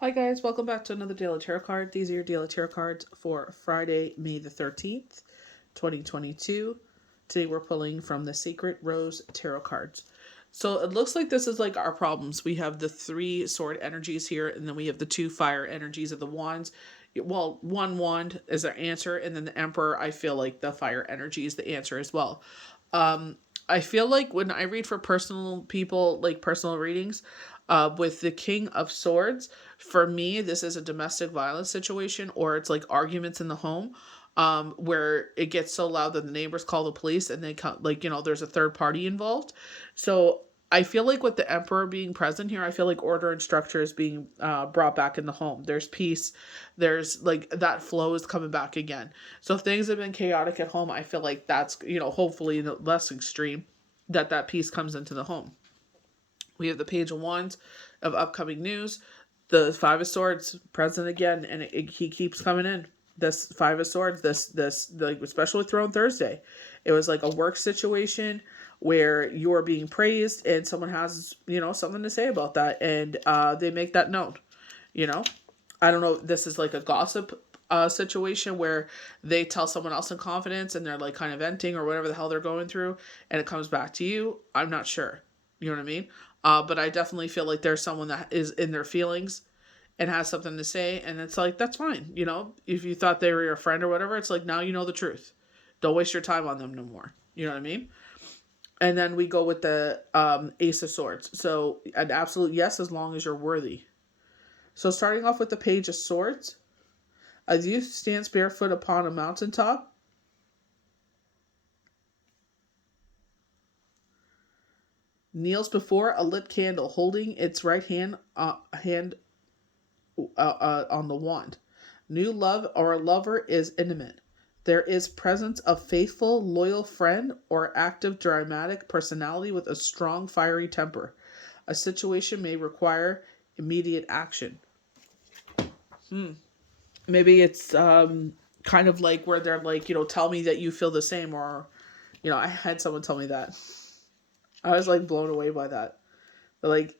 Hi guys, welcome back to another Daily Tarot card. These are your Daily Tarot cards for Friday, May the 13th, 2022. Today we're pulling from the Sacred Rose Tarot cards. So it looks like this is like our problems. We have the three sword energies here, and then we have the two fire energies of the wands. Well, one wand is our answer, and then the Emperor, I feel like the fire energy is the answer as well. I feel like when I read for personal people, like personal readings, with the King of Swords, for me, this is a domestic violence situation, or it's like arguments in the home, where it gets so loud that the neighbors call the police, and they come, like, there's a third party involved. So I feel like with the Emperor being present here, I feel like order and structure is being brought back in the home. There's peace. There's like that flow is coming back again. So if things have been chaotic at home, I feel like that's, hopefully less extreme, that peace comes into the home. We have the Page of Wands of upcoming news. The Five of Swords present again, and he keeps coming in. This Five of Swords, this like especially Throne Thursday, it was like a work situation where you're being praised, and someone has something to say about that, and they make that known. You know, I don't know. This is like a gossip situation where they tell someone else in confidence, and they're like kind of venting or whatever the hell they're going through, and it comes back to you. I'm not sure. You know what I mean? But I definitely feel like there's someone that is in their feelings and has something to say, and it's like, that's fine. If you thought they were your friend or whatever, it's like, now you know the truth. Don't waste your time on them no more. You know what I mean? And then we go with the Ace of Swords. So an absolute yes, as long as you're worthy. So starting off with the Page of Swords, a youth stands barefoot upon a mountaintop. Kneels before a lit candle, holding its right hand on the wand. New love or a lover is intimate. There is presence of faithful, loyal friend or active, dramatic personality with a strong, fiery temper. A situation may require immediate action. Maybe it's kind of like where they're like, tell me that you feel the same, or, I had someone tell me that. I was like blown away by that. They're like,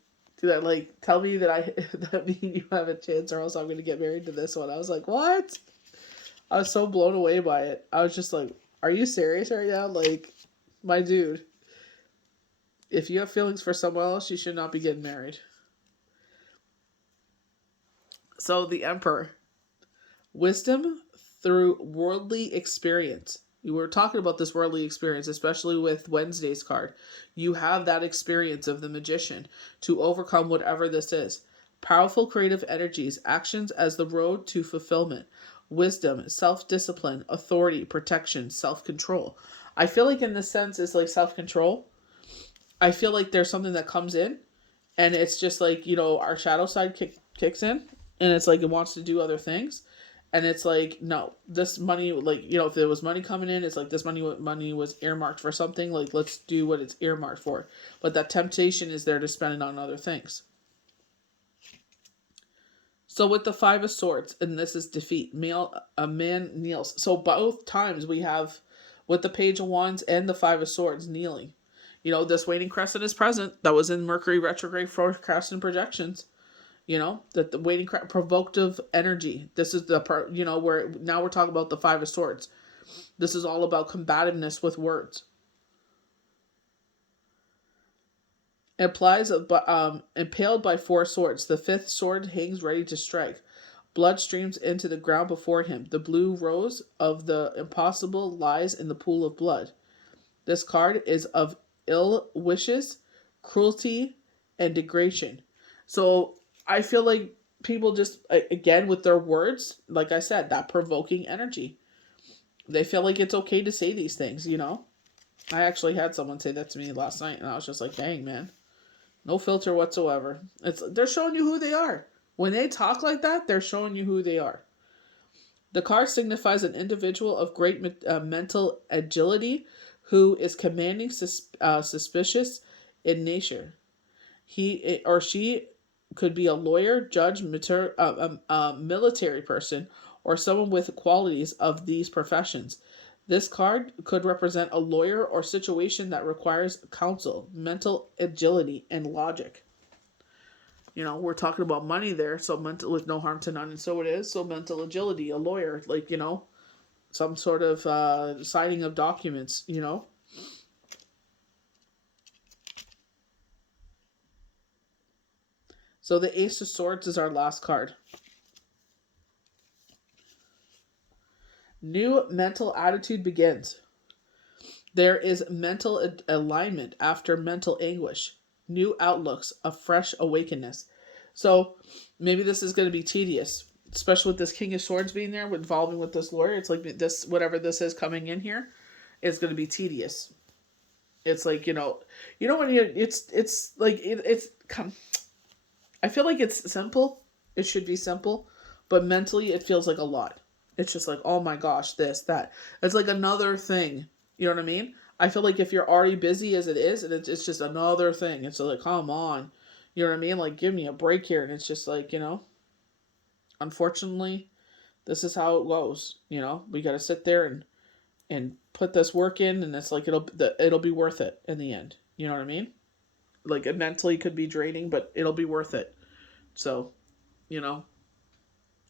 tell me that that me and you have a chance, or else I'm gonna get married to this one. I was like, what? I was so blown away by it. I was just like, are you serious right now? Like, my dude, if you have feelings for someone else, you should not be getting married. So the Emperor, wisdom through worldly experience. You were talking about this worldly experience, especially with Wednesday's card. You have that experience of the magician to overcome whatever this is. Powerful creative energies, actions as the road to fulfillment. Wisdom, self-discipline, authority, protection, self-control. I feel like in this sense it's like self-control. I feel like there's something that comes in, and it's just like, our shadow side kicks in, and it's like it wants to do other things, and it's like, no, this money, like, if there was money coming in, it's like this money was earmarked for something, like, let's do what it's earmarked for. But that temptation is there to spend it on other things. So with the Five of Swords, and this is defeat, a man kneels. So both times we have, with the Page of Wands and the Five of Swords, kneeling. This waning crescent is present. That was in Mercury retrograde forecasts and projections. That the waiting provocative energy. This is the part, where now we're talking about the Five of Swords. This is all about combativeness with words. Implies impaled by four swords. The fifth sword hangs ready to strike. Blood streams into the ground before him. The blue rose of the impossible lies in the pool of blood. This card is of ill wishes, cruelty, and degradation. So I feel like people just, again, with their words, like I said, that provoking energy. They feel like it's okay to say these things, I actually had someone say that to me last night, and I was just like, dang, man. No filter whatsoever. They're showing you who they are. When they talk like that, they're showing you who they are. The card signifies an individual of great mental agility who is commanding, suspicious in nature. He or she could be a lawyer, judge, military person, or someone with qualities of these professions. This card could represent a lawyer or situation that requires counsel, mental agility, and logic. We're talking about money there, so mental with no harm to none, and so it is. So mental agility, a lawyer, like, some sort of signing of documents. So the Ace of Swords is our last card. New mental attitude begins. There is mental alignment after mental anguish. New outlooks, a fresh awakeness. So maybe this is going to be tedious, especially with this King of Swords being there, involving with this lawyer. It's like this, whatever this is coming in here, is going to be tedious. It's like, when it's like, I feel like it's simple. It should be simple, but mentally it feels like a lot. It's just like, oh my gosh, this, that. It's like another thing. You know what I mean? I feel like if you're already busy as it is, and it's just another thing. It's like, come on. You know what I mean? Like, give me a break here. And it's just like, unfortunately, this is how it goes. We got to sit there and put this work in, and it's like, it'll be worth it in the end. You know what I mean? Like, it mentally could be draining, but it'll be worth it. So,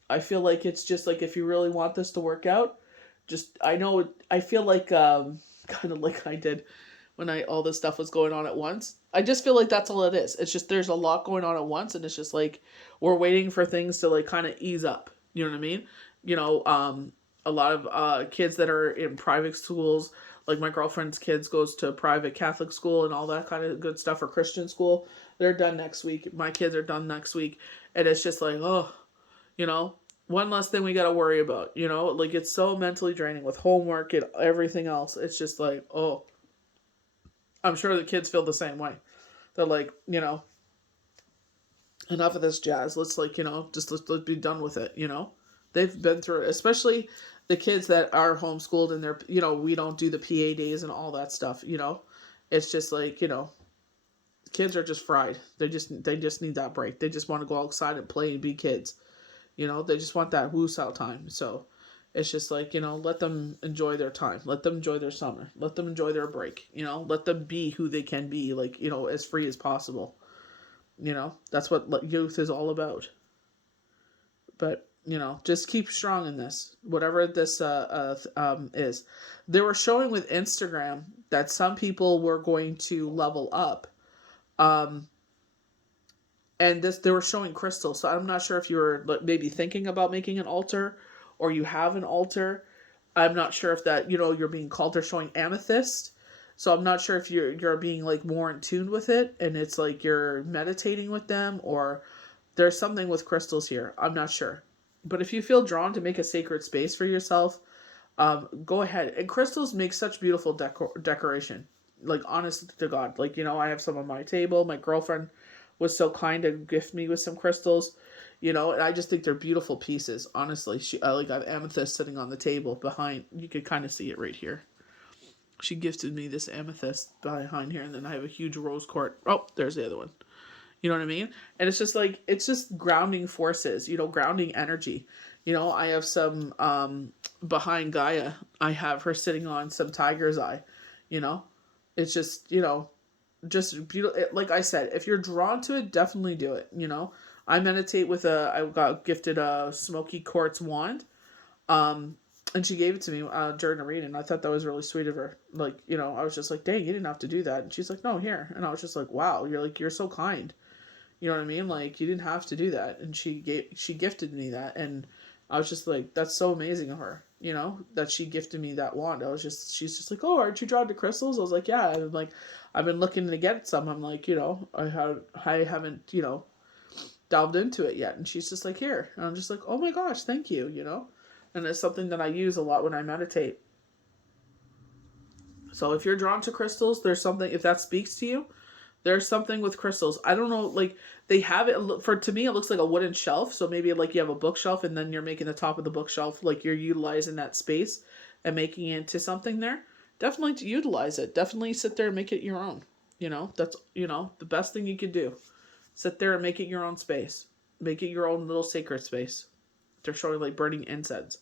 I feel like it's just like, if you really want this to work out, I feel like, kind of like I did when all this stuff was going on at once. I just feel like that's all it is. It's just, there's a lot going on at once, and it's just like, we're waiting for things to like kind of ease up. You know what I mean? A lot of kids that are in private schools, like my girlfriend's kids goes to a private Catholic school and all that kind of good stuff, or Christian school. They're done next week. My kids are done next week. And it's just like, oh, one less thing we got to worry about, like, it's so mentally draining with homework and everything else. It's just like, oh, I'm sure the kids feel the same way. They're like, enough of this jazz. Let's let's be done with it. They've been through it, especially the kids that are homeschooled, and they're, we don't do the PA days and all that stuff. It's just like, kids are just fried. They just need that break. They just want to go outside and play and be kids. They just want that woos out time. So it's just like, let them enjoy their time. Let them enjoy their summer. Let them enjoy their break. Let them be who they can be, like, as free as possible. That's what youth is all about. But, just keep strong in this, whatever this is. They were showing with Instagram that some people were going to level up. And they were showing crystals. So I'm not sure if you were maybe thinking about making an altar, or you have an altar. I'm not sure if that, you're being called. They're showing amethyst. So I'm not sure if you're being like more in tune with it, and it's like you're meditating with them, or there's something with crystals here. I'm not sure. But if you feel drawn to make a sacred space for yourself, go ahead. And crystals make such beautiful decoration. Like, honest to God. Like, I have some on my table. My girlfriend was so kind to gift me with some crystals, and I just think they're beautiful pieces. Honestly, I have amethyst sitting on the table behind. You could kind of see it right here. She gifted me this amethyst behind here, and then I have a huge rose quartz. Oh, there's the other one. You know what I mean? And it's just like, it's just grounding forces, grounding energy. I have some, behind Gaia, I have her sitting on some tiger's eye, it's just, just beautiful. Like I said, if you're drawn to it, definitely do it. I meditate with I got gifted a smoky quartz wand. And she gave it to me during a reading. I thought that was really sweet of her. Like, I was just like, dang, you didn't have to do that. And she's like, no, here. And I was just like, wow, you're so kind. You know what I mean? Like, you didn't have to do that. And she gifted me that. And I was just like, that's so amazing of her, that she gifted me that wand. She's just like, oh, aren't you drawn to crystals? I was like, yeah. I'm like, I've been looking to get some. I'm like, I haven't, delved into it yet. And she's just like, here. And I'm just like, oh my gosh, thank you, And it's something that I use a lot when I meditate. So if you're drawn to crystals, there's something, if that speaks to you, there's something with crystals. I don't know, like, they have it, to me, it looks like a wooden shelf. So maybe like you have a bookshelf, and then you're making the top of the bookshelf, like you're utilizing that space and making it into something there. Definitely to utilize it. Definitely sit there and make it your own. That's, the best thing you could do. Sit there and make it your own space. Make it your own little sacred space. They're showing like burning incense.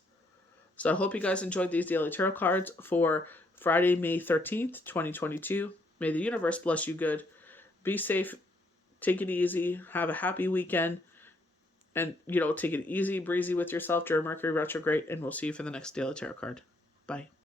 So I hope you guys enjoyed these daily tarot cards for Friday, May 13th, 2022. May the universe bless you good. Be safe. take it easy, have a happy weekend, and, take it easy breezy with yourself during Mercury retrograde, and we'll see you for the next Daily Tarot card. Bye.